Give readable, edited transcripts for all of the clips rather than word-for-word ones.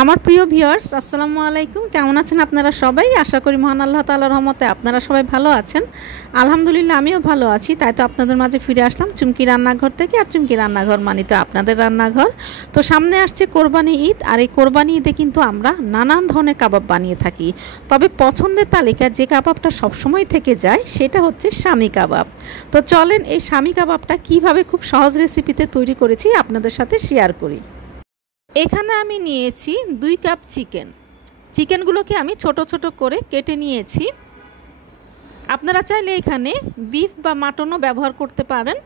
আমার প্রিয় ভিউয়ার্স, আসসালামু আলাইকুম। কেমন আছেন আপনারা সবাই? আশা করি মহান আল্লাহ তাআলার রহমতে আপনারা সবাই ভালো আছেন। আলহামদুলিল্লাহ আমিও ভালো আছি। তাই তো আপনাদের মাঝে ফিরে আসলাম চুমকি রান্নাঘর থেকে। আর চুমকি রান্নাঘর মানে তো আপনাদের রান্নাঘর। তো সামনে আসছে কোরবানি ঈদ, আর এই কোরবানি ঈদে কিন্তু আমরা নানান ধরনের কাবাব বানিয়ে থাকি। তবে পছন্দের তালিকায় যে কাবাবটা সবসময় থেকে যায় সেটা হচ্ছে শামি কাবাব। তো চলেন এই শামি কাবাবটা কিভাবে খুব সহজ রেসিপিতে তৈরি করেছি আপনাদের সাথে শেয়ার করি। এখানে আমি নিয়েছি 2 কাপ চিকেনগুলোকে আমি ছোট ছোট করে কেটে নিয়েছি। আপনারা চাইলে এখানে বিফ বা মাটনও ব্যবহার করতে পারেন।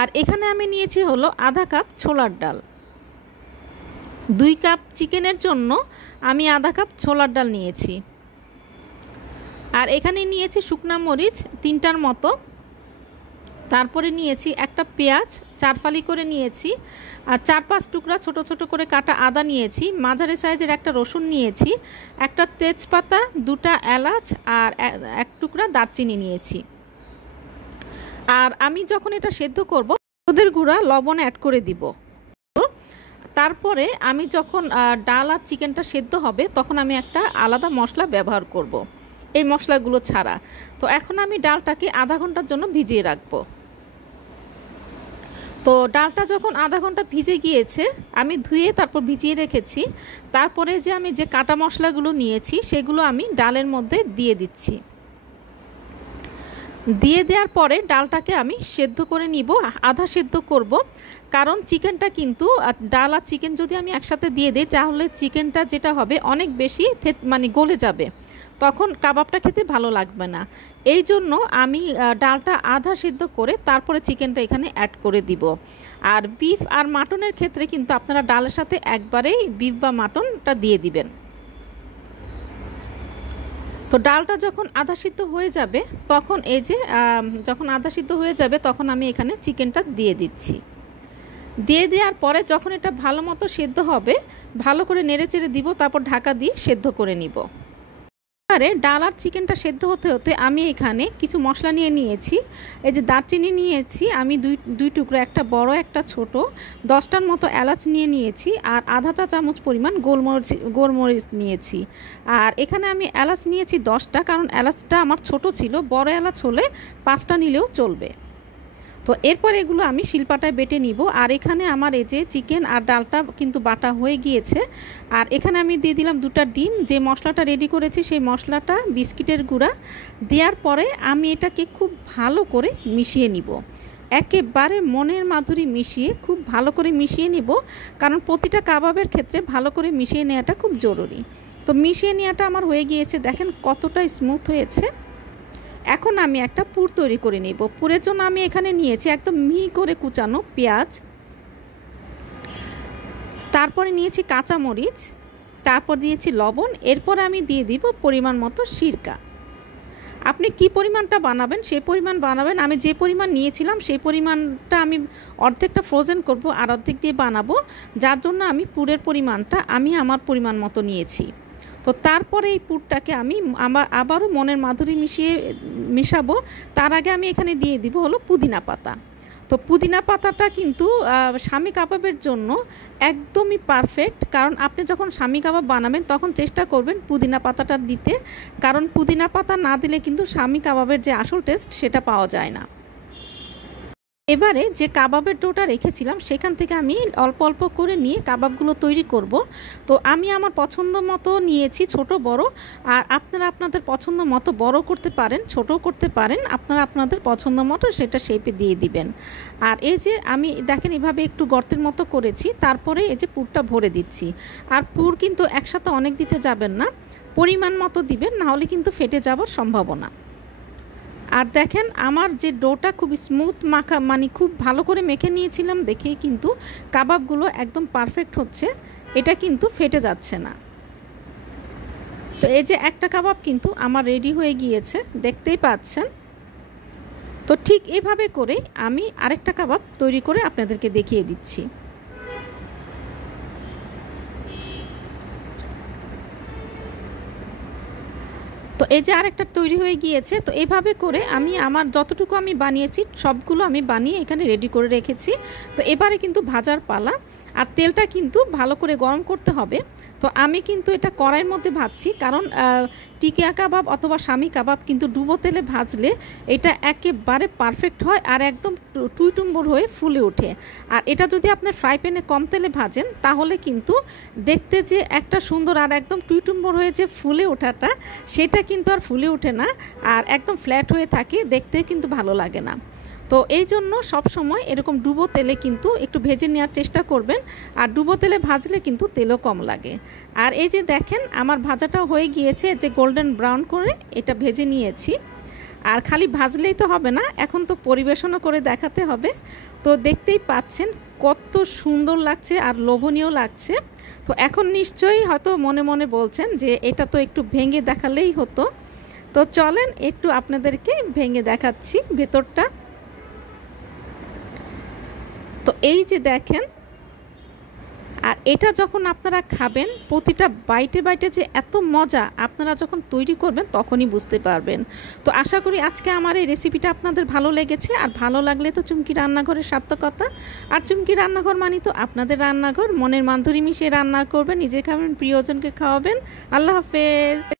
আর এখানে আমি নিয়েছি হলো আধা কাপ ছোলার ডাল। 2 কাপ চিকেনের জন্য আমি আধা কাপ ছোলার ডাল নিয়েছি। আর এখানে নিয়েছি শুকনা মরিচ 3টার মতো। তারপরে নিয়েছি একটা পেঁয়াজ 4 ফালি করে নিয়েছি। আর 4-5 টুকরা ছোট ছোট করে কাটা আদা নিয়েছি। মাঝারি সাইজের একটা রসুন নিয়েছি। একটা তেজপাতা, 2টা এলাচ আর 1 টুকরা দারচিনি নিয়েছি। আর আমি যখন এটা সেদ্ধ করব হলুদের গুঁড়া, লবণ অ্যাড করে দিব। তারপরে আমি যখন ডাল আর চিকেনটা সেদ্ধ হবে তখন আমি একটা আলাদা মশলা ব্যবহার করব এই মশলাগুলো ছাড়া। তো এখন আমি ডালটাকে আধা ঘন্টার জন্য ভিজিয়ে রাখবো। তো ডালটা যখন আধা ঘন্টা ভিজে গিয়েছে, আমি ধুয়ে তারপর ভিজিয়ে রেখেছি। তারপরে যে আমি যে কাটা মশলাগুলো নিয়েছি সেগুলো আমি ডালের মধ্যে দিয়ে দিচ্ছি। দিয়ে দেওয়ার পরে ডালটাকে আমি সেদ্ধ করে নিব, আধা সেদ্ধ করব। কারণ চিকেনটা কিন্তু ডাল আর চিকেন যদি আমি একসাথে দিয়ে দিই তাহলে চিকেনটা যেটা হবে অনেক বেশি গলে যাবে, তখন কাবাবটা খেতে ভালো লাগবে না। এই জন্য আমি ডালটা আধা সিদ্ধ করে তারপরে চিকেনটা এখানে অ্যাড করে দিব। আর বিফ আর মাটনের ক্ষেত্রে কিন্তু আপনারা ডালের সাথে একবারেই বিফ বা মাটনটা দিয়ে দিবেন। তো ডালটা যখন আধা সিদ্ধ হয়ে যাবে তখন তখন আমি এখানে চিকেনটা দিয়ে দিচ্ছি। দিয়ে দেওয়ার পরে যখন এটা ভালো মতো সেদ্ধ হবে, ভালো করে নেড়ে চেড়ে দিব, তারপর ঢাকা দিয়ে সেদ্ধ করে নিব। ডাল আর চিকেনটা সেদ্ধ হতে হতে আমি এখানে কিছু মশলা নিয়ে নিয়েছি। এই যে দারচিনি নিয়েছি আমি দুই টুকরো, একটা বড় একটা ছোট, 10টার মতো এলাচ নিয়েছি। আর আধা চা চামচ পরিমাণ গোলমরিচ নিয়েছি। আর এখানে আমি এলাচ নিয়েছি 10টা, কারণ এলাচটা আমার ছোট ছিল। বড় এলাচ হলে 5টা নিলেও চলবে। তো এরপর এগুলো আমি শিলপাটায় বেটে নিব। আর এখানে আমার এই যে চিকেন আর ডালটা কিন্তু বাটা হয়ে গিয়েছে। আর এখানে আমি দিয়ে দিলাম 2টা ডিম। যে মশলাটা রেডি করেছি সেই মশলাটা, বিস্কিটের গুঁড়া দেওয়ার পরে আমি এটাকে খুব ভালো করে মিশিয়ে নিব। একেবারে মনের মাধুরী মিশিয়ে খুব ভালো করে মিশিয়ে নিব, কারণ প্রতিটা কাবাবের ক্ষেত্রে ভালো করে মিশিয়ে নেওয়াটা খুব জরুরি। তো মিশিয়ে নেওয়াটা আমার হয়ে গিয়েছে, দেখেন কতটা স্মুথ হয়েছে। এখন আমি একটা পুর তৈরি করে নেব। পুরের জন্য আমি এখানে নিয়েছি একদম মিহি করে কুচানো পেঁয়াজ, তারপরে নিয়েছি কাঁচা মরিচ, তারপর দিয়েছি লবণ। এরপর আমি দিয়ে দিব পরিমাণ মতো সিরকা। আপনি কি পরিমাণটা বানাবেন সেই পরিমাণ বানাবেন। আমি যে পরিমাণ নিয়েছিলাম সেই পরিমাণটা আমি অর্ধেকটা ফ্রোজেন করব আর অর্ধেক দিয়ে বানাবো, যার জন্য আমি পুরের পরিমাণটা আমার পরিমাণ মতো নিয়েছি। তো তারপরে এই পুরটাকে আমি আবারও মনের মাধুরী মিশাবো। তার আগে আমি এখানে দিয়ে দিব হলো পুদিনা পাতা। তো পুদিনা পাতাটা কিন্তু শামি কাবাবের জন্য একদমই পারফেক্ট, কারণ আপনি যখন শামি কাবাব বানাবেন তখন চেষ্টা করবেন পুদিনা পাতাটা দিতে, কারণ পুদিনা পাতা না দিলে কিন্তু শামি কাবাবের যে আসল টেস্ট সেটা পাওয়া যায় না। এবারে যে কাবাবের ডোটা রেখেছিলাম সেখান থেকে আমি অল্প অল্প করে নিয়ে কাবাবগুলো তৈরি করব। তো আমি আমার পছন্দ মতো নিয়েছি, ছোট বড়। আর আপনারা আপনাদের পছন্দ মতো বড় করতে পারেন, ছোটও করতে পারেন, আপনারা আপনাদের পছন্দ মতো সেটা শেপে দিয়ে দিবেন। আর এই যে আমি দেখেন এভাবে একটু গর্তের মতো করেছি, তারপরে এই যে পুরটা ভরে দিচ্ছি। আর পুর কিন্তু একসাথে অনেক দিতে যাবেন না, পরিমাণ মতো দিবেন, নাহলে কিন্তু ফেটে যাওয়ার সম্ভাবনা। আর দেখেন আমার যে ডোটা খুব স্মুথ মাখা, খুব ভালো করে মেখে নিয়েছিলাম দেখেই কিন্তু কাবাবগুলো একদম পারফেক্ট হচ্ছে, এটা কিন্তু ফেটে যাচ্ছে না। তো এই যে একটা কাবাব কিন্তু আমার রেডি হয়ে গিয়েছে, দেখতেই পাচ্ছেন। তো ঠিক এভাবে করে আমি আরেকটা কাবাব তৈরি করে আপনাদেরকে দেখিয়ে দিচ্ছি। তো এই যে আরেকটা তৈরি হয়ে গিয়েছে। তো এইভাবে করে আমি আমার যতটুকু আমি বানিয়েছি সবগুলো আমি বানিয়ে এখানে রেডি করে রেখেছি। তো এবারে কিন্তু ভাজার পালা। আর তেলটা কিন্তু ভালো করে গরম করতে হবে। তো আমি কিন্তু এটা কড়াইয়ের মধ্যে ভাজছি, কারণ টিকিয়া কাবাব অথবা শামি কাবাব কিন্তু ডুবো তেলে ভাজলে এটা একেবারে পারফেক্ট হয় আর একদম টুইটুম্বর হয়ে ফুলে ওঠে। আর এটা যদি আপনি ফ্রাই প্যানে কম তেলে ভাজেন তাহলে কিন্তু দেখতে যে একটা সুন্দর আর একদম টুইটুম্বর হয়ে যে ফুলে ওঠাটা, সেটা কিন্তু আর ফুলে ওঠে না, আর একদম ফ্ল্যাট হয়ে থাকে, দেখতে কিন্তু ভালো লাগে না। তো এই জন্য সবসময় এরকম ডুবো তেলে কিন্তু একটু ভেজে নেওয়ার চেষ্টা করবেন, আর ডুবো তেলে ভাজলে কিন্তু তেলও কম লাগে। আর এই যে দেখেন আমার ভাজাটাও হয়ে গিয়েছে, যে গোল্ডেন ব্রাউন করে এটা ভেজে নিয়েছি। আর খালি ভাজলেই তো হবে না, এখন তো পরিবেশনও করে দেখাতে হবে। তো দেখতেই পাচ্ছেন কত সুন্দর লাগছে আর লোভনীয় লাগছে। তো এখন নিশ্চয়ই হয়তো মনে মনে বলছেন যে এটা তো একটু ভেঙে দেখালেই হতো। তো চলেন একটু আপনাদেরকে ভেঙে দেখাচ্ছি ভেতরটা। তো এই যে দেখেন, আর এটা যখন আপনারা খাবেন প্রতিটা বাইটে বাইটে যে এত মজা, আপনারা যখন তৈরি করবেন তখনই বুঝতে পারবেন। তো আশা করি আজকে আমার এই রেসিপিটা আপনাদের ভালো লেগেছে, আর ভালো লাগলে তো চুমকি রান্নাঘরের সার্থকতা। আর চুমকি রান্নাঘর মানে তো আপনাদের রান্নাঘর, মনের মাধুরী মিশিয়ে রান্না করবেন, নিজে খাবেন, প্রিয়জনকে খাওয়াবেন। আল্লাহ হাফেজ।